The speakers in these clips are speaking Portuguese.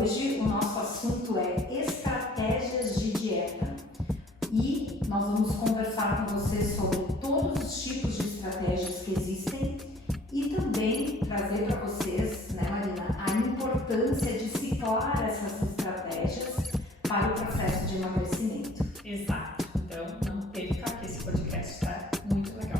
Hoje o nosso assunto é estratégias de dieta e nós vamos conversar com você sobre todos os tipos de estratégias que existem e também trazer para vocês, né, Marina, a importância de ciclar essas estratégias para o processo de emagrecimento. Exato, então não perca que esse podcast está muito legal.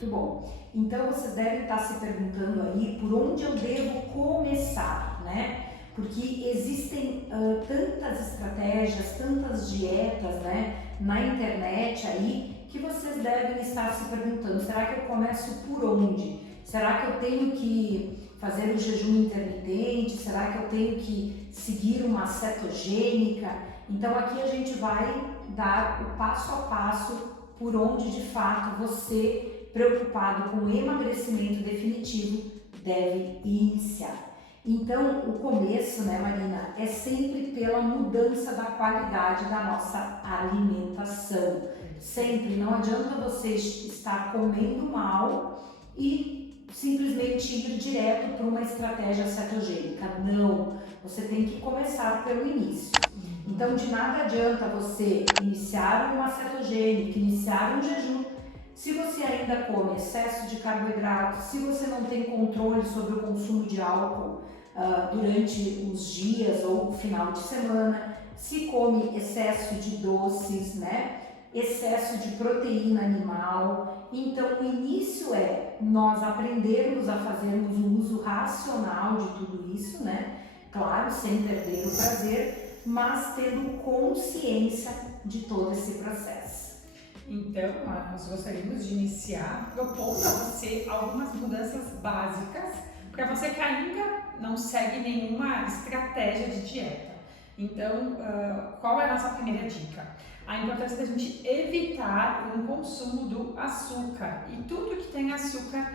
Muito bom. Então vocês devem estar se perguntando aí por onde eu devo começar, né? Porque existem tantas estratégias, tantas dietas, né, na internet aí, que vocês devem estar se perguntando, será que eu começo por onde? Será que eu tenho que fazer o jejum intermitente? Será que eu tenho que seguir uma cetogênica? Então aqui a gente vai dar o passo a passo por onde de fato você, preocupado com o emagrecimento definitivo, deve iniciar. Então, o começo, né, Marina, é sempre pela mudança da qualidade da nossa alimentação. Sempre, não adianta você estar comendo mal e simplesmente ir direto para uma estratégia cetogênica. Não, você tem que começar pelo início. Então, de nada adianta você iniciar uma cetogênica, iniciar um jejum, se você ainda come excesso de carboidratos, se você não tem controle sobre o consumo de álcool durante os dias ou final de semana, se come excesso de doces, né? Excesso de proteína animal. Então o início é nós aprendermos a fazermos um uso racional de tudo isso, né? Claro, sem perder o prazer, mas tendo consciência de todo esse processo. Então, nós gostaríamos de iniciar propondo a você algumas mudanças básicas para você que ainda não segue nenhuma estratégia de dieta. Então, qual é a nossa primeira dica? A importância da gente evitar o consumo do açúcar e tudo que tem açúcar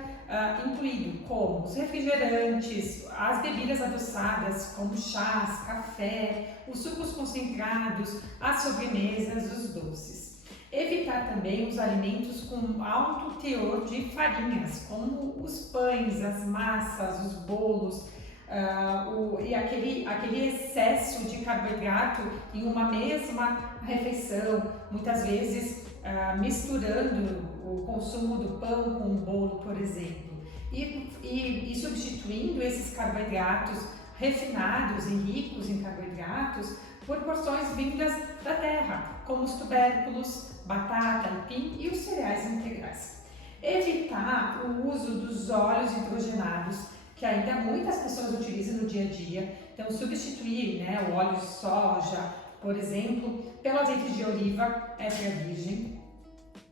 incluído, como os refrigerantes, as bebidas adoçadas, como chás, café, os sucos concentrados, as sobremesas, os doces. Evitar também os alimentos com alto teor de farinhas, como os pães, as massas, os bolos, e aquele excesso de carboidrato em uma mesma refeição, muitas vezes misturando o consumo do pão com o bolo, por exemplo, e substituindo esses carboidratos refinados e ricos em carboidratos por porções vindas da terra, como os tubérculos, batata, aipim e os cereais integrais. Evitar o uso dos óleos hidrogenados, que ainda muitas pessoas utilizam no dia a dia. Então, substituir, né, o óleo de soja, por exemplo, pelo azeite de oliva extra virgem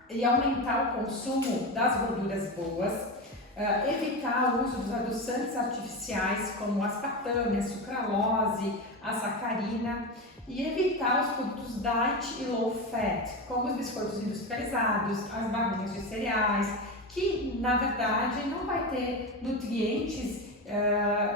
e aumentar o consumo das gorduras boas. Evitar o uso dos adoçantes artificiais como aspartame, a sucralose, a sacarina e evitar os produtos diet e low fat, como os biscoitos industrializados, as barrinhas de cereais, que na verdade não vai ter nutrientes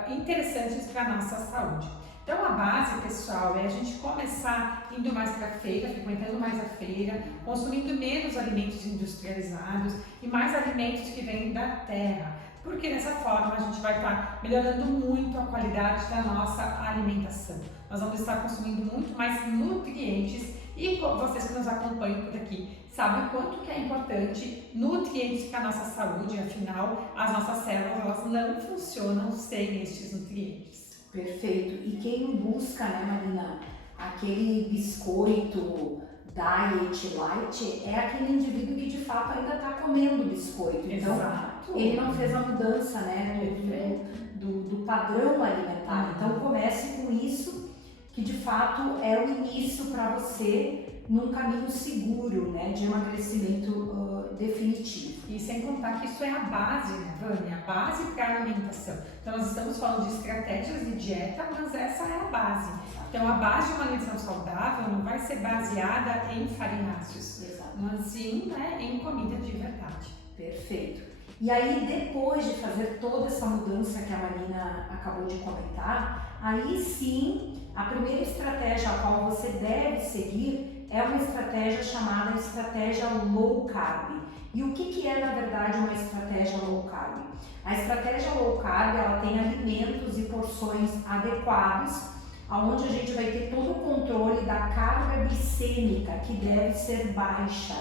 interessantes para a nossa saúde. Então a base, pessoal, é a gente começar indo mais para a feira, frequentando mais a feira, consumindo menos alimentos industrializados e mais alimentos que vêm da terra, porque dessa forma a gente vai estar melhorando muito a qualidade da nossa alimentação. Nós vamos estar consumindo muito mais nutrientes e vocês que nos acompanham por aqui sabem o quanto que é importante nutrientes para a nossa saúde, afinal as nossas células elas não funcionam sem estes nutrientes. Perfeito. E quem busca, né, Marina, aquele biscoito diet light é aquele indivíduo que de fato ainda está comendo biscoito. Então, exato, ele não fez a mudança, né, do padrão alimentar. Então, comece com isso, que de fato é o início para você num caminho seguro, né, de emagrecimento definitivo. E sem contar que isso é a base, né, Vânia? A base para a alimentação. Então, nós estamos falando de estratégias de dieta, mas essa é a base. Então, a base de uma alimentação saudável não vai ser baseada em farináceos, mas sim, né, em comida de verdade. Perfeito. E aí, depois de fazer toda essa mudança que a Marina acabou de comentar, aí sim, a primeira estratégia a qual você deve seguir é uma estratégia chamada estratégia low carb. E o que é, na verdade, uma estratégia low carb? A estratégia low carb, ela tem alimentos e porções adequados, onde a gente vai ter todo o controle da carga glicêmica, que deve ser baixa,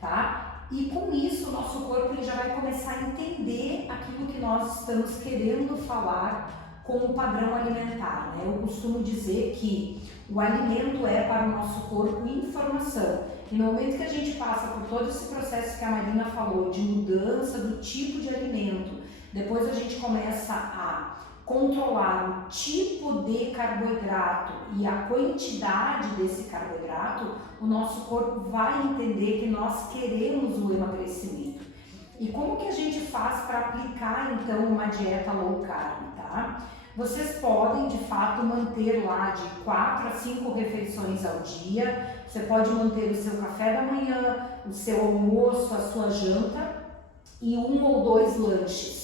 tá? E com isso, o nosso corpo ele já vai começar a entender aquilo que nós estamos querendo falar com o padrão alimentar, né? Eu costumo dizer que o alimento é para o nosso corpo informação. E no momento que a gente passa por todo esse processo que a Marina falou, de mudança do tipo de alimento, depois a gente começa a controlar o tipo de carboidrato e a quantidade desse carboidrato, o nosso corpo vai entender que nós queremos o emagrecimento. E como que a gente faz para aplicar então uma dieta low carb, tá? Vocês podem de fato manter lá de 4 a 5 refeições ao dia, você pode manter o seu café da manhã, o seu almoço, a sua janta e 1 ou 2 lanches.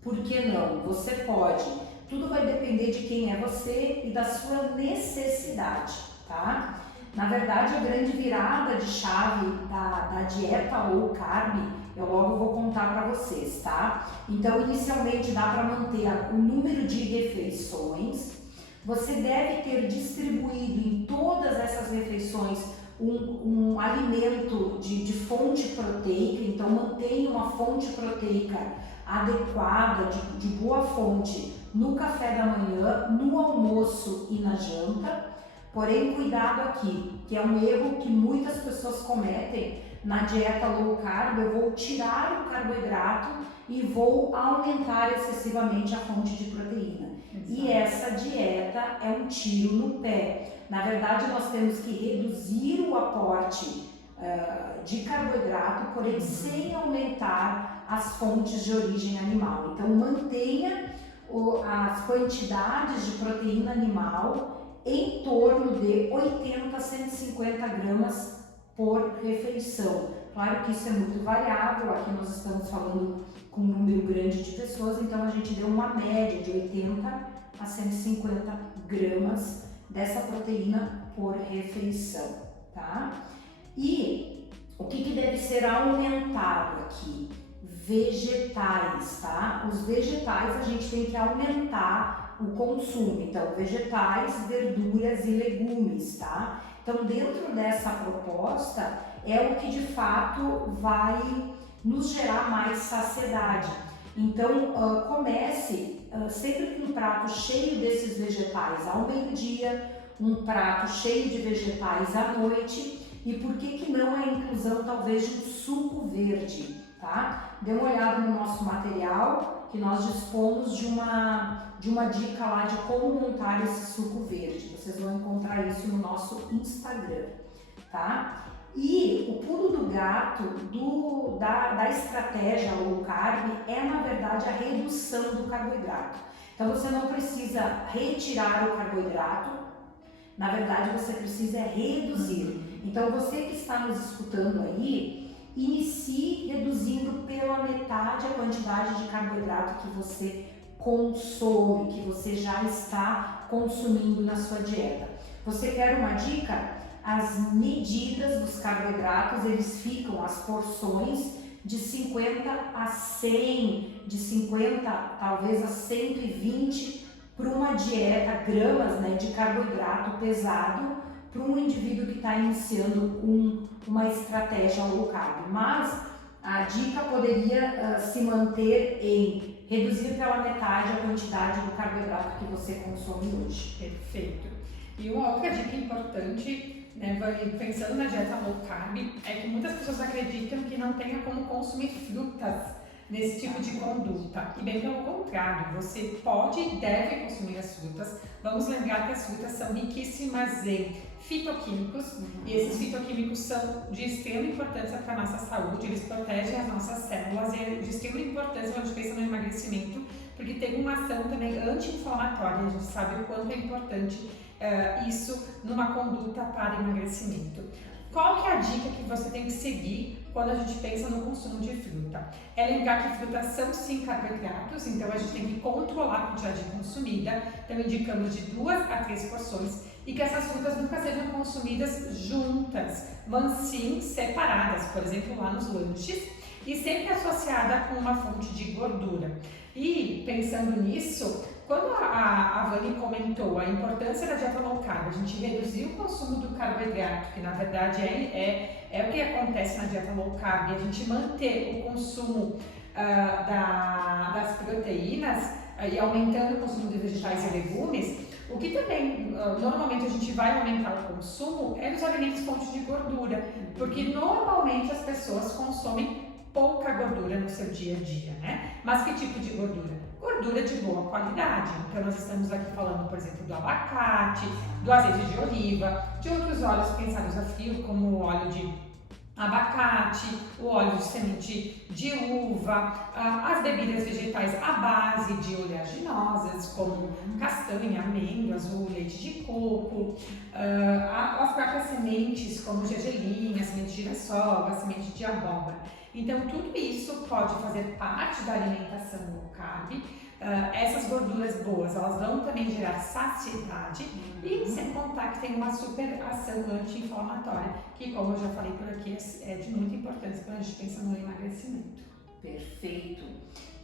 Por que não? Você pode. Tudo vai depender de quem é você e da sua necessidade, tá? Na verdade, a grande virada de chave da dieta low carb, eu logo vou contar para vocês, tá? Então, inicialmente dá para manter o número de refeições. Você deve ter distribuído em todas essas refeições um alimento de fonte proteica, então mantenha uma fonte proteica adequada, de boa fonte, no café da manhã, no almoço e na janta. Porém, cuidado aqui, que é um erro que muitas pessoas cometem na dieta low carb. Eu vou tirar o carboidrato e vou aumentar excessivamente a fonte de proteína. Exato. E essa dieta é um tiro no pé. Na verdade, nós temos que reduzir o aporte de carboidrato, porém sem aumentar as fontes de origem animal. Então, mantenha as quantidades de proteína animal em torno de 80 a 150 gramas por refeição. Claro que isso é muito variável, aqui nós estamos falando com um número grande de pessoas, então a gente deu uma média de 80 a 150 gramas dessa proteína por refeição, tá? E o que deve ser aumentado aqui? Vegetais, tá? Os vegetais a gente tem que aumentar o consumo, então vegetais, verduras e legumes, tá? Então dentro dessa proposta é o que de fato vai nos gerar mais saciedade. Então comece sempre com um prato cheio desses vegetais ao meio-dia, um prato cheio de vegetais à noite, e por que não a inclusão talvez de um suco verde, tá? Dê uma olhada no nosso material, que nós dispomos de uma dica lá de como montar esse suco verde. Vocês vão encontrar isso no nosso Instagram, tá? E o pulo do gato da estratégia low carb é, na verdade, a redução do carboidrato. Então você não precisa retirar o carboidrato, na verdade você precisa reduzir. Então você que está nos escutando aí, inicie reduzindo pela metade a quantidade de carboidrato que você consome, que você já está consumindo na sua dieta. Você quer uma dica? As medidas dos carboidratos, eles ficam, as porções, de 50 a 100, de 50 talvez a 120 para uma dieta, gramas, né, de carboidrato pesado, para um indivíduo que está iniciando uma estratégia low carb. Mas a dica poderia se manter em reduzir pela metade a quantidade do carboidrato que você consome hoje. Perfeito. E uma outra dica importante, né, pensando na dieta low carb, é que muitas pessoas acreditam que não tenha como consumir frutas nesse tipo de conduta. E bem pelo contrário, você pode e deve consumir as frutas. Vamos lembrar que as frutas são riquíssimas em fitoquímicos, e esses fitoquímicos são de extrema importância para a nossa saúde, eles protegem as nossas células e é de extrema importância quando a gente pensa no emagrecimento, porque tem uma ação também anti-inflamatória. A gente sabe o quanto é importante isso numa conduta para emagrecimento. Qual que é a dica que você tem que seguir quando a gente pensa no consumo de fruta? É lembrar que frutas são sim carboidratos, então a gente tem que controlar a quantidade consumida. Então indicamos de 2 a 3 porções, e que essas frutas nunca sejam consumidas juntas, mas sim separadas, por exemplo, lá nos lanches, e sempre associada com uma fonte de gordura. E pensando nisso, quando a Vani comentou a importância da dieta low carb, a gente reduzir o consumo do carboidrato, que na verdade é o que acontece na dieta low carb, e a gente manter o consumo das proteínas e aumentando o consumo de vegetais e legumes, o que também normalmente a gente vai aumentar o consumo é dos alimentos fontes de gordura, porque normalmente as pessoas consomem pouca gordura no seu dia a dia, né? Mas que tipo de gordura? Gordura de boa qualidade. Então nós estamos aqui falando, por exemplo, do abacate, do azeite de oliva, de outros óleos pensados a frio, como o óleo de abacate, o óleo de semente de uva, as bebidas vegetais à base de oleaginosas, como castanha, amêndoas, o leite de coco, as próprias sementes, como gergelim, a semente de girassol, a semente de abóbora. Então, tudo isso pode fazer parte da alimentação low carb. Essas gorduras boas, elas vão também gerar saciedade e sem contar que tem uma super ação anti-inflamatória, que, como eu já falei por aqui, é de muita importância quando a gente pensa no emagrecimento. Perfeito.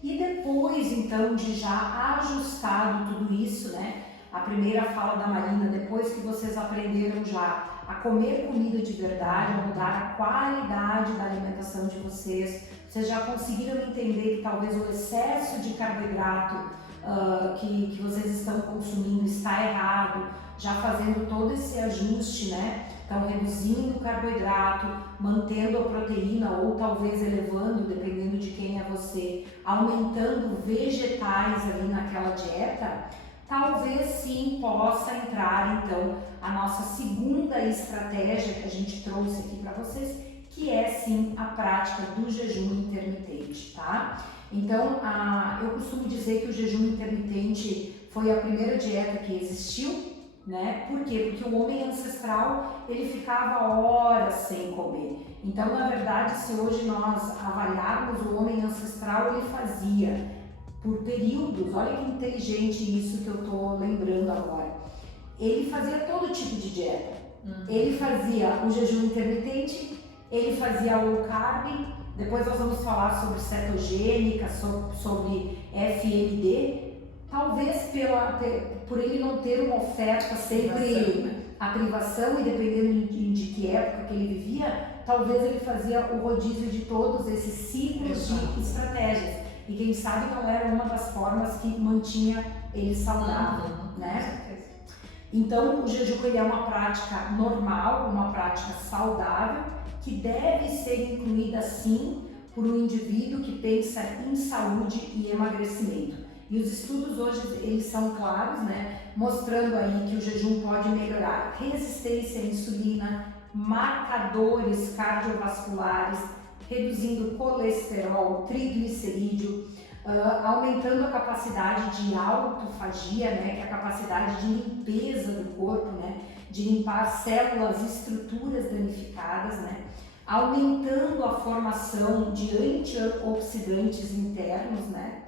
E depois, então, de já ajustado tudo isso, né? A primeira fala da Marina, depois que vocês aprenderam já a comer comida de verdade, a mudar a qualidade da alimentação de vocês já conseguiram entender que talvez o excesso de carboidrato que vocês estão consumindo está errado, já fazendo todo esse ajuste, né? Então, reduzindo o carboidrato, mantendo a proteína ou talvez elevando, dependendo de quem é você, aumentando vegetais ali naquela dieta, talvez sim possa entrar então a nossa segunda estratégia que a gente trouxe aqui para vocês, que é sim a prática do jejum intermitente, tá? Então, eu costumo dizer que o jejum intermitente foi a primeira dieta que existiu, né? Por quê? Porque o homem ancestral, ele ficava horas sem comer. Então, na verdade, se hoje nós avaliarmos o homem ancestral, ele fazia por períodos, olha que inteligente isso que eu tô lembrando agora. Ele fazia todo tipo de dieta. Ele fazia o jejum intermitente, ele fazia low carb, depois nós vamos falar sobre cetogênica, sobre FMD, talvez por ele não ter uma oferta sempre a privação e dependendo de que época que ele vivia, talvez ele fazia o rodízio de todos esses ciclos de estratégias. E quem sabe não era uma das formas que mantinha ele saudável, né? Então o jejum ele é uma prática normal, uma prática saudável, que deve ser incluída sim por um indivíduo que pensa em saúde e emagrecimento. E os estudos hoje eles são claros, né? Mostrando aí que o jejum pode melhorar resistência à insulina, marcadores cardiovasculares, reduzindo colesterol, triglicerídeo, aumentando a capacidade de autofagia, né, que é a capacidade de limpeza do corpo, né, de limpar células e estruturas danificadas, né, aumentando a formação de antioxidantes internos, né,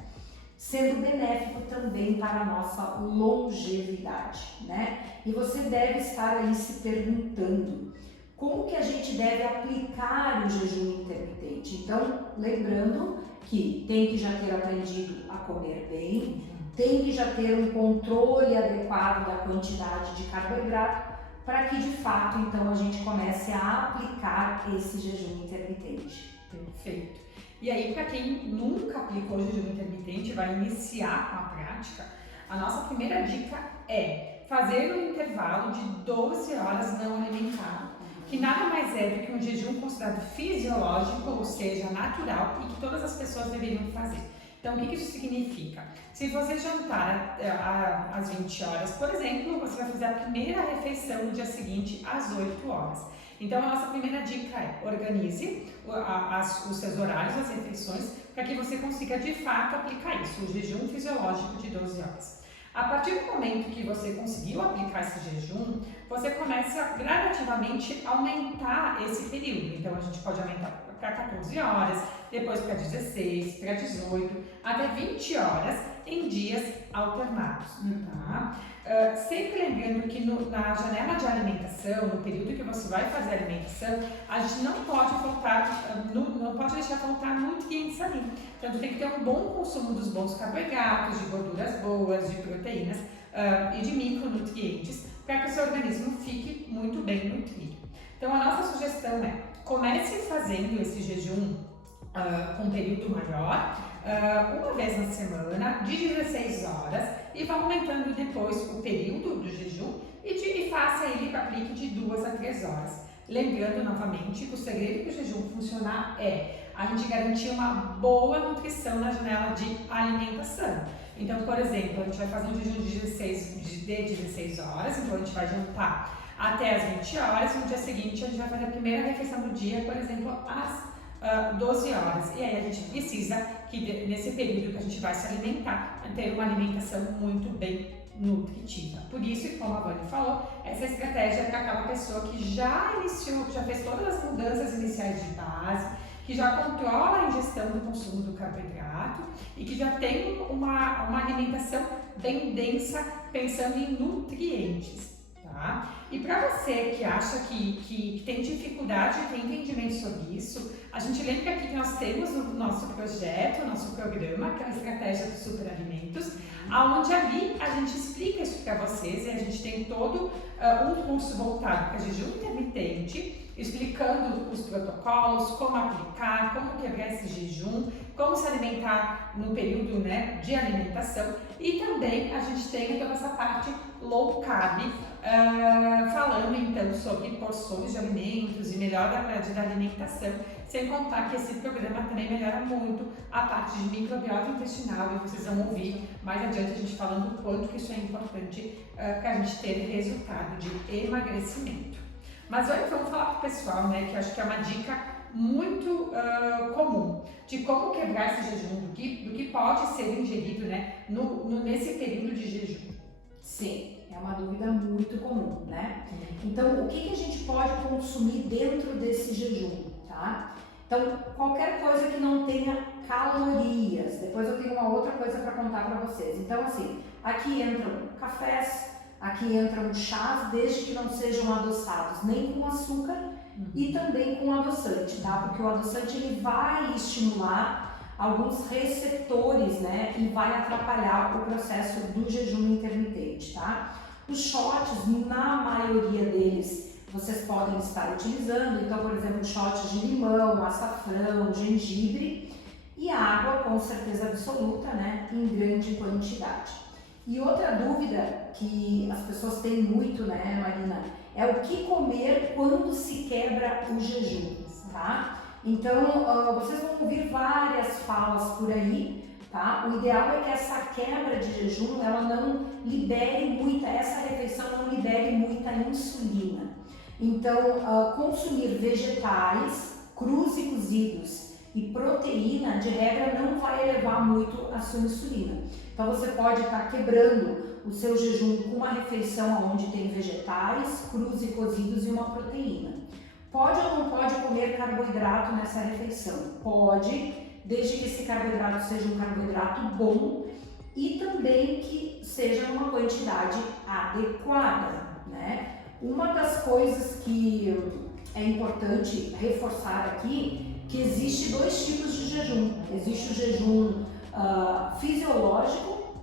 sendo benéfico também para a nossa longevidade, né? E você deve estar aí se perguntando como que a gente deve aplicar o jejum intermitente. Então, lembrando que tem que já ter aprendido a comer bem, tem que já ter um controle adequado da quantidade de carboidrato, para que de fato então a gente comece a aplicar esse jejum intermitente. Perfeito. E aí, para quem nunca aplicou o jejum intermitente, vai iniciar com a prática, a nossa primeira dica é fazer um intervalo de 12 horas não alimentado, que nada mais é do que um jejum considerado fisiológico, ou seja, natural, e que todas as pessoas deveriam fazer. Então, o que isso significa? Se você jantar às 20 horas, por exemplo, você vai fazer a primeira refeição no dia seguinte às 8 horas. Então, a nossa primeira dica é organize os seus horários, as refeições, para que você consiga de fato aplicar isso, o jejum fisiológico de 12 horas. A partir do momento que você conseguiu aplicar esse jejum, você começa gradativamente a aumentar esse período. Então, a gente pode aumentar para 14 horas, depois para 16, para 18, até 20 horas em dias alternados, tá? Sempre lembrando que na janela de alimentação, no período que você vai fazer a alimentação, a gente não pode faltar, não pode deixar faltar nutrientes ali. Então tem que ter um bom consumo dos bons carboidratos, de gorduras boas, de proteínas e de micronutrientes, para que o seu organismo fique muito bem nutrido. Então a nossa sugestão é: comece fazendo esse jejum com um período maior, uma vez na semana, de 16 horas, e vá aumentando depois o período do jejum e faça ele, aplique de 2 a 3 horas. Lembrando novamente que o segredo do jejum funcionar é a gente garantir uma boa nutrição na janela de alimentação. Então, por exemplo, a gente vai fazer um jejum de 16 horas, então a gente vai jantar até as 20 horas, e no dia seguinte a gente vai fazer a primeira refeição do dia, por exemplo, às 12 horas. E aí a gente precisa que nesse período que a gente vai se alimentar, ter uma alimentação muito bem nutritiva. Por isso, como a Vani falou, essa estratégia é para aquela pessoa que já iniciou, que já fez todas as mudanças iniciais de base, que já controla a ingestão do consumo do carboidrato e que já tem uma alimentação bem densa, pensando em nutrientes. Tá? E para você que acha que tem dificuldade, tem entendimento sobre isso, a gente lembra aqui que nós temos o nosso projeto, o nosso programa, que é a Estratégia dos Superalimentos, onde ali a gente explica isso para vocês, e a gente tem todo um curso voltado para jejum intermitente, explicando os protocolos, como aplicar, como quebrar esse jejum, como se alimentar no período, né, de alimentação, e também a gente tem toda essa parte low carb, falando então sobre porções de alimentos e melhora da qualidade da alimentação, sem contar que esse programa também melhora muito a parte de microbiota intestinal, e vocês vão ouvir mais adiante a gente falando o quanto que isso é importante para a gente ter resultado de emagrecimento. Mas hoje vamos falar para o pessoal, né, que acho que é uma dica muito comum de como quebrar esse jejum, do que pode ser ingerido, né, nesse período de jejum. Sim, é uma dúvida muito comum, né? Então, o que a gente pode consumir dentro desse jejum, tá? Então, qualquer coisa que não tenha calorias. Depois eu tenho uma outra coisa para contar para vocês. Então, assim, aqui entram cafés, aqui entram chás, desde que não sejam adoçados nem com açúcar e também com adoçante, tá? Porque o adoçante ele vai estimular alguns receptores, né? E vai atrapalhar o processo do jejum intermitente, tá? Os shots, na maioria deles, vocês podem estar utilizando. Então, por exemplo, shots de limão, açafrão, gengibre e água, com certeza absoluta, né? Em grande quantidade. E outra dúvida que as pessoas têm muito, né, Marina, é o que comer quando se quebra o jejum, tá? Então, vocês vão ouvir várias falas por aí, tá? O ideal é que essa quebra de jejum, ela não libere muita, essa refeição não libere muita insulina. Então, consumir vegetais crus e cozidos e proteína, de regra, não vai elevar muito a sua insulina. Então você pode estar quebrando o seu jejum com uma refeição onde tem vegetais, crus e cozidos e uma proteína. Pode ou não pode comer carboidrato nessa refeição? Pode, desde que esse carboidrato seja um carboidrato bom e também que seja uma quantidade adequada, né? Uma das coisas que é importante reforçar aqui, que existe 2 tipos de jejum. Existe o jejum fisiológico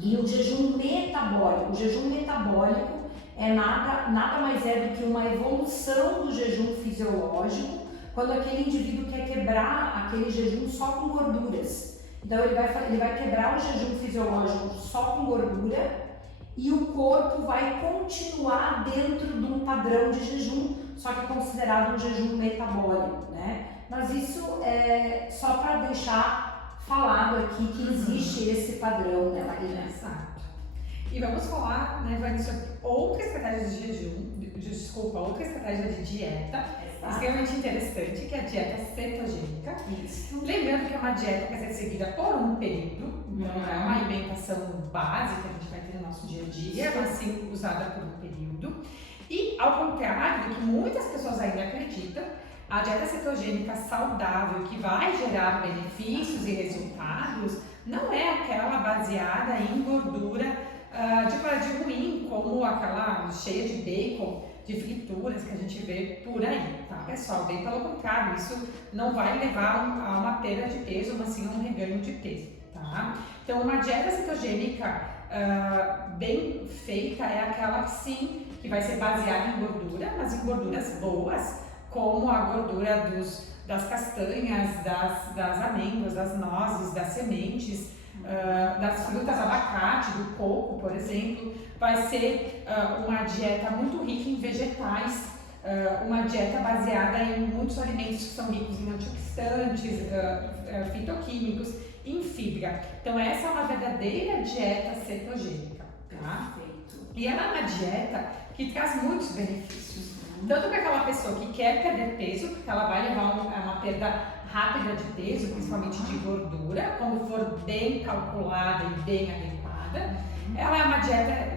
e o jejum metabólico. O jejum metabólico é nada mais é do que uma evolução do jejum fisiológico, quando aquele indivíduo quer quebrar aquele jejum só com gorduras. Então ele vai quebrar o jejum fisiológico só com gordura e o corpo vai continuar dentro de um padrão de jejum, só que considerado um jejum metabólico, né? Mas isso é só para deixar falado aqui que existe esse padrão, né, Marina? Exato. E vamos falar, né, Vani, sobre outra estratégia de jejum, outra estratégia de dieta, extremamente interessante, que é a dieta cetogênica. Isso. Lembrando que é uma dieta que vai ser seguida por um período, então não é uma alimentação básica que a gente vai ter no nosso dia a dia, mas sim usada por um período. E ao contrário do que muitas pessoas ainda acreditam, A dieta cetogênica saudável que vai gerar benefícios e resultados não é aquela baseada em gordura de ruim, como aquela cheia de bacon, de frituras que a gente vê por aí, tá, pessoal? Bem pelo contrário, isso não vai levar a uma perda de peso, mas sim a um reganho de peso, tá? Então, uma dieta cetogênica bem feita é aquela que sim, que vai ser baseada em gordura, mas em gorduras boas, como a gordura das castanhas, das amêndoas, das nozes, das sementes, das frutas, abacate, do coco, por exemplo. Vai ser uma dieta muito rica em vegetais, uma dieta baseada em muitos alimentos que são ricos em antioxidantes, fitoquímicos, em fibra. Então essa é uma verdadeira dieta cetogênica, tá? Perfeito. E ela é uma dieta que traz muitos benefícios. Tanto para aquela pessoa que quer perder peso, porque ela vai levar uma perda rápida de peso, principalmente de gordura, quando for bem calculada e bem adequada. Ela é uma dieta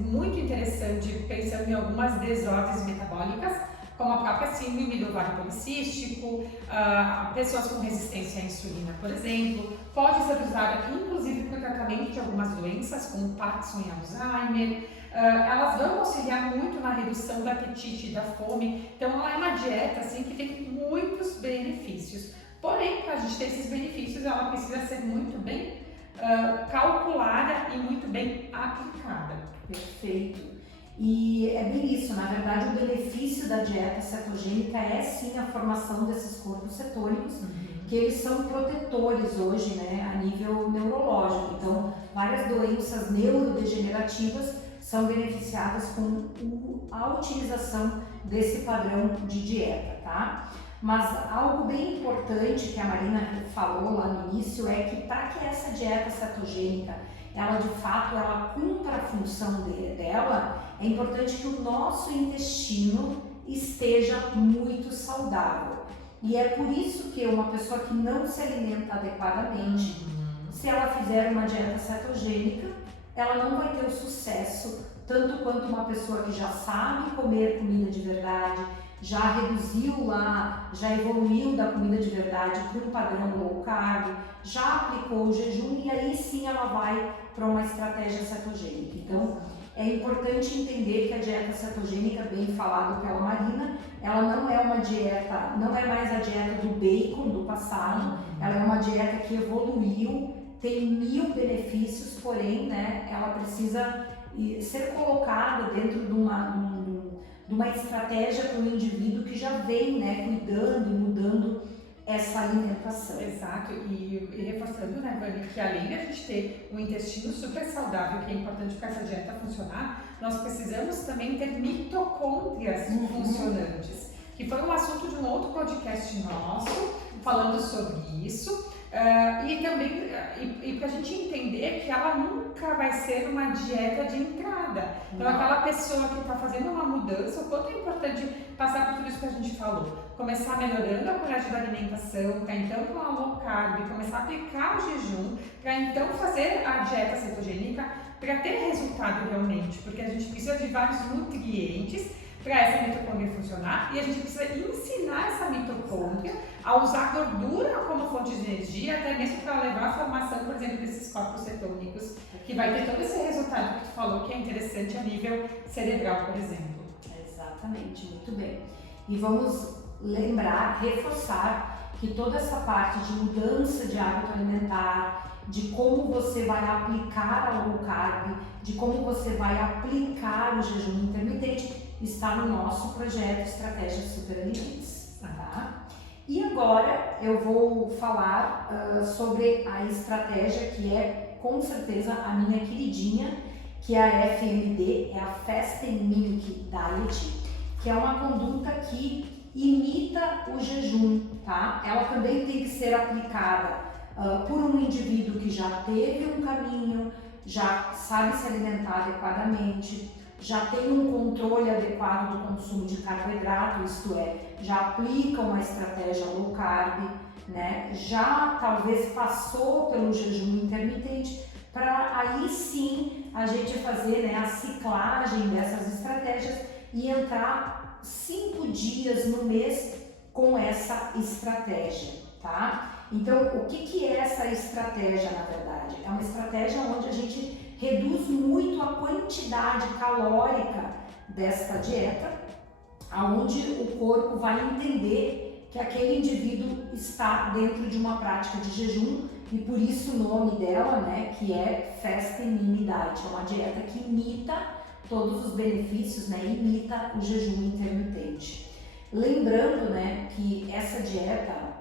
muito interessante, pensando em algumas desordens metabólicas, como a própria síndrome do ovário policístico, pessoas com resistência à insulina, por exemplo. Pode ser usada inclusive para o tratamento de algumas doenças, como Parkinson e Alzheimer. Elas vão auxiliar muito na redução do apetite e da fome. Então ela é uma dieta assim, que tem muitos benefícios. Porém, para a gente ter esses benefícios, ela precisa ser muito bem calculada e muito bem aplicada. Perfeito. E é bem isso, na verdade o benefício da dieta cetogênica é sim a formação desses corpos cetônicos, que eles são protetores hoje, né, a nível neurológico. Então, várias doenças neurodegenerativas são beneficiadas com a utilização desse padrão de dieta, tá? Mas algo bem importante que a Marina falou lá no início é que para que essa dieta cetogênica ela de fato ela cumpra a função dela, é importante que o nosso intestino esteja muito saudável. E é por isso que uma pessoa que não se alimenta adequadamente, se ela fizer uma dieta cetogênica, ela não vai ter o sucesso tanto quanto uma pessoa que já sabe comer comida de verdade, já reduziu lá, já evoluiu da comida de verdade para um padrão low carb, já aplicou o jejum e aí sim ela vai para uma estratégia cetogênica. Então é importante entender que a dieta cetogênica, bem falado pela Marina, ela não é uma dieta, não é mais a dieta do bacon do passado, ela é uma dieta que evoluiu, tem 1000 benefícios, porém, né, ela precisa ser colocada dentro de uma estratégia para o indivíduo que já vem, né, cuidando e mudando essa alimentação. Exato, e reforçando, né, Vani, que além de a gente ter um intestino super saudável, que é importante para essa dieta funcionar, nós precisamos também ter mitocôndrias funcionantes, que foi um assunto de um outro podcast nosso, falando sobre isso. E também para a gente entender que ela nunca vai ser uma dieta de entrada. Então, aquela pessoa que está fazendo uma mudança, o quanto é importante passar por tudo isso que a gente falou. Começar melhorando a qualidade da alimentação, para então com a low carb, começar a aplicar o jejum, para então fazer a dieta cetogênica, para ter resultado realmente, porque a gente precisa de vários nutrientes para essa mitocôndria funcionar e a gente precisa ensinar essa mitocôndria a usar gordura como fonte de energia, até mesmo para levar a formação, por exemplo, desses corpos cetônicos, que vai ter todo esse resultado que tu falou, que é interessante a nível cerebral, por exemplo. Exatamente, muito bem. E vamos lembrar, reforçar que toda essa parte de mudança de hábito alimentar, de como você vai aplicar a low carb, de como você vai aplicar o jejum intermitente, está no nosso projeto Estratégia Super Alimentos, tá? E agora eu vou falar sobre a estratégia que é com certeza a minha queridinha, que é a FMD, é a Fasting Milk Diet, que é uma conduta que imita o jejum, tá? Ela também tem que ser aplicada por um indivíduo que já teve um caminho, já sabe se alimentar adequadamente, já tem um controle adequado do consumo de carboidrato, isto é, já aplica uma estratégia low carb, né? Já talvez passou pelo jejum intermitente, para aí sim a gente fazer, né, a ciclagem dessas estratégias e entrar 5 dias no mês com essa estratégia, tá? Então, o que é essa estratégia, na verdade? É uma estratégia onde a gente reduz muito a quantidade calórica desta dieta, aonde o corpo vai entender que aquele indivíduo está dentro de uma prática de jejum e por isso o nome dela, né, que é Fasting Mini Diet, é uma dieta que imita todos os benefícios, né, imita o jejum intermitente. Lembrando, né, que essa dieta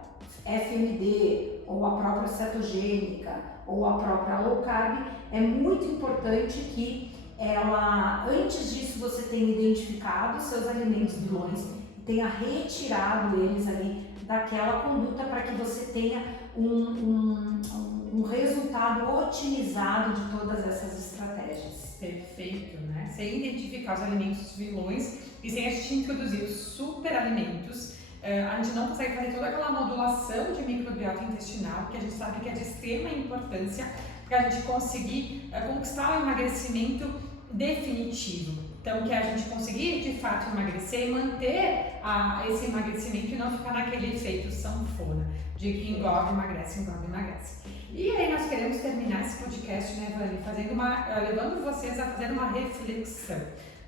FMD ou a própria cetogênica ou a própria low carb, é muito importante que ela, antes disso, você tenha identificado seus alimentos vilões e tenha retirado eles ali daquela conduta para que você tenha um resultado otimizado de todas essas estratégias. Perfeito, né? Sem identificar os alimentos vilões e sem a gente introduzir os superalimentos, a gente não consegue fazer toda aquela modulação de microbiota intestinal, que a gente sabe que é de extrema importância para a gente conseguir conquistar o emagrecimento definitivo. Então, que a gente conseguir de fato emagrecer e manter esse emagrecimento e não ficar naquele efeito sanfona, de que engorda, emagrece, engorda, emagrece. E aí nós queremos terminar esse podcast, né, Vani, levando vocês a fazer uma reflexão.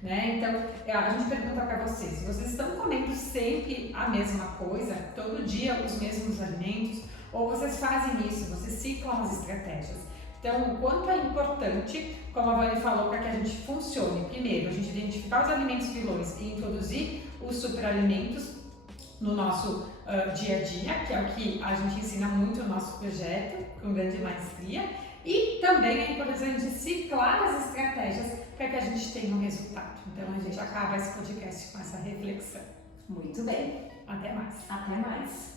Né? Então, a gente pergunta para vocês estão comendo sempre a mesma coisa, todo dia os mesmos alimentos, ou vocês fazem isso, vocês ciclam as estratégias? Então, o quanto é importante, como a Vani falou, para que a gente funcione, primeiro, a gente identificar os alimentos vilões e introduzir os superalimentos no nosso dia a dia, que é o que a gente ensina muito no nosso projeto, com grande maestria, e também a importância de ciclar as estratégias para que a gente tenha um resultado. Então a gente acaba esse podcast com essa reflexão. Muito bem. Até mais. Até mais.